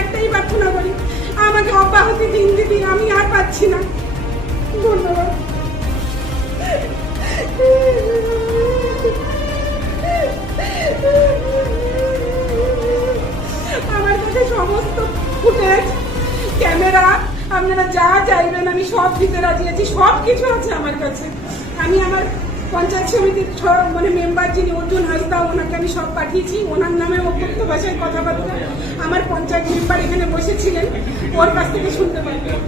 একটাই প্রার্থনা করি, আমাকে অব্যাহতি দিন দিদি, আমি আর পাচ্ছি না। ধন্যবাদ। আমার কাছে সমস্ত ফুটেজ, ক্যামেরা, আপনারা যা চাইবেন আমি সব দিতে রাজি আছি, সব কিছু আছে আমার কাছে। আমি আমার পঞ্চায়েত সমিতির মানে মেম্বার যিনি অর্জুন হাসদা, ওনাকে আমি সব পাঠিয়েছি। ওনার নামে অভ্যক্ত ভাষায় কথাবার্তা আমার পঞ্চায়েত মেম্বার এখানে বসেছিলেন, ওর কাছ থেকে শুনতে পারবেন।